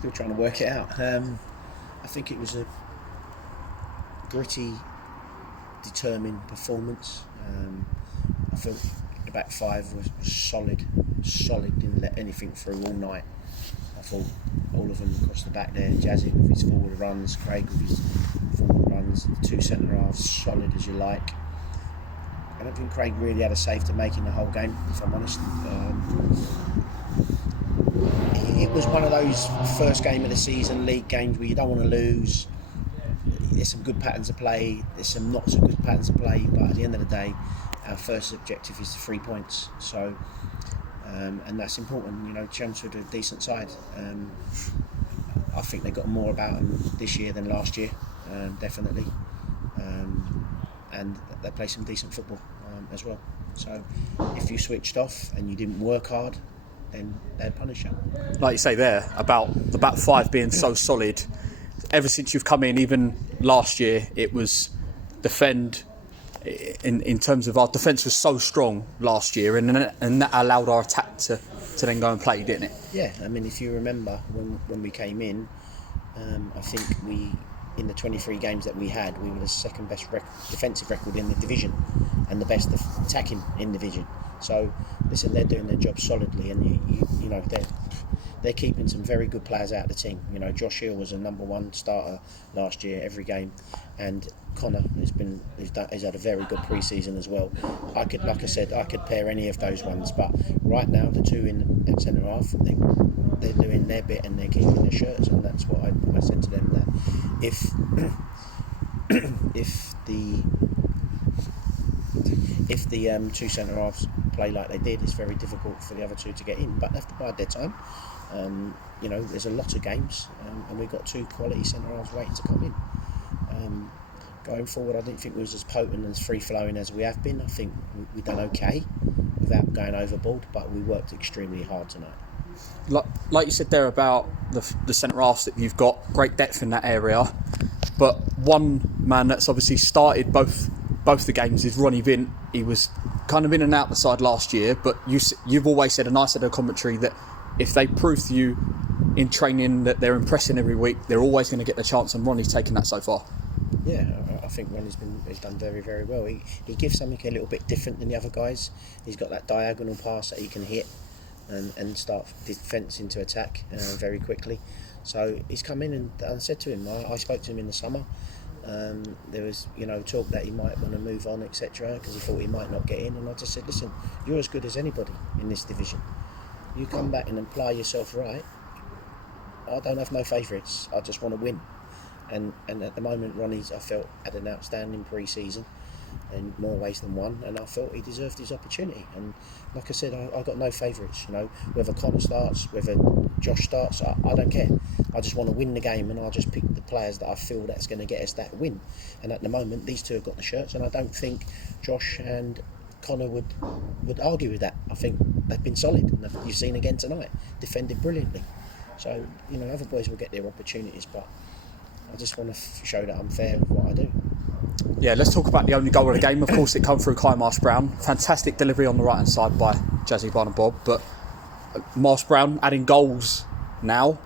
Still trying to work it out. I think it was a gritty, determined performance. I felt the back five was solid, didn't let anything through all night. I thought all of them across the back there, Jazzy with his forward runs, Craig with his forward runs, the two centre halves, solid as you like. I don't think Craig really had a save to make in the whole game, if I'm honest. It was one of those first game of the season league games where you don't want to lose. There's some good patterns of play, there's some not so good patterns of play, but at the end of the day, our first objective is the 3 points. So, and that's important. You know, Chelmsford are a decent side. I think they got more about them this year than last year, definitely. And they play some decent football as well. So, if you switched off and you didn't work hard, then they'd punish you. Like you say there about the back five being so solid. Ever since you've come in, even last year, it was defend. In terms of our defence was so strong last year, and that allowed our attack to then go and play, didn't it? Yeah, I mean, if you remember when we came in, I think we, in the 23 games that we had, we were the second best defensive record in the division, and the best attacking in the division. So, listen, they're doing their job solidly, and you know they're keeping some very good players out of the team. You know, Josh Hill was a number one starter last year every game, and Connor has had a very good pre-season as well. I could pair any of those ones, but right now the two in the centre half, they're doing their bit and they're keeping their shirts, and that's what I said to them, that if the two centre halves play like they did, it's very difficult for the other two to get in, but they have to bide their time. You know, there's a lot of games, and we've got two quality centre halves waiting to come in. Going forward, I didn't think we was as potent and as free-flowing as we have been. I think we've done okay without going overboard, but we worked extremely hard tonight. Like you said there about the centre halves that you've got, great depth in that area, but one man that's obviously started both the games is Ronny Vince. He was kind of in and out the side last year, but you've always said, and I said in a commentary, that if they prove to you in training that they're impressing every week, they're always going to get the chance, and Ronnie's taken that so far. Yeah, I think Ronnie's done very, very well. He gives something a little bit different than the other guys. He's got that diagonal pass that he can hit and start defence into attack very quickly. So he's come in, and I said to him, I spoke to him in the summer. There was, talk that he might want to move on, etc., because he thought he might not get in, and I just said, listen, you're as good as anybody in this division. You come back and apply yourself right. I don't have no favourites. I just want to win. And at the moment, Ronnie's, I felt, had an outstanding pre-season in more ways than one, and I felt he deserved his opportunity. And like I said, I got no favourites. Whether Connor starts, whether Josh starts, I don't care. I just want to win the game, and I'll just pick the players that I feel that's going to get us that win. And at the moment, these two have got the shirts, and I don't think Josh and Connor would argue with that. I think they've been solid, and you've seen again tonight, defended brilliantly. So, other boys will get their opportunities, but I just want to show that I'm fair with what I do. Yeah, let's talk about the only goal of the game. Of course, it come through Marvin Brown. Fantastic delivery on the right-hand side by Jazzy Barn and Bob. But Marvin Brown adding goals now,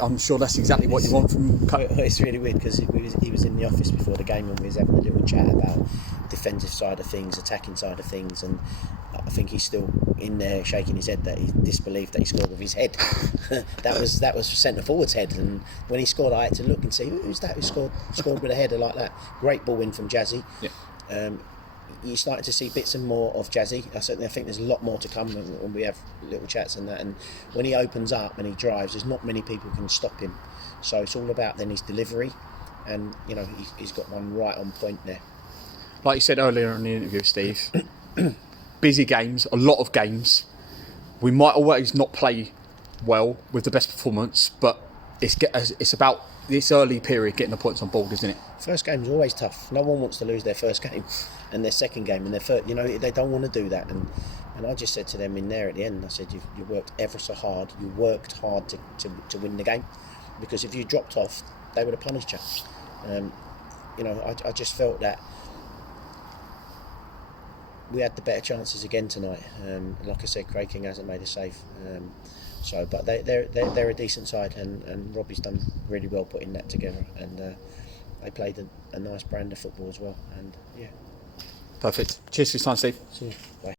I'm sure that's exactly what you want from... It's really weird because he was in the office before the game and we was having a little chat about defensive side of things, attacking side of things, and I think he's still in there shaking his head that he disbelieved that he scored with his head. that was centre forward's head, and when he scored I had to look and see who's that who scored with a header like that. Great ball in from Jazzy. Yeah. You're starting to see bits and more of Jazzy. I think there's a lot more to come when we have little chats and that, and when he opens up and he drives, there's not many people can stop him. So it's all about then his delivery, and he's got one right on point there. Like you said earlier in the interview, Steve, busy games, a lot of games. We might always not play well with the best performance, but it's about this early period getting the points on board, isn't it? First game's always tough. No one wants to lose their first game and their second game and their third. They don't want to do that. And I just said to them in there at the end, I said, you worked ever so hard. You worked hard to win the game, because if you dropped off, they would have punished you. I just felt that we had the better chances again tonight. Like I said, Craig King hasn't made a save. So, but they're a decent side, and Robbie's done really well putting that together, and they played a nice brand of football as well. And yeah, Perfect. Cheers for your time, Steve. see you. Bye.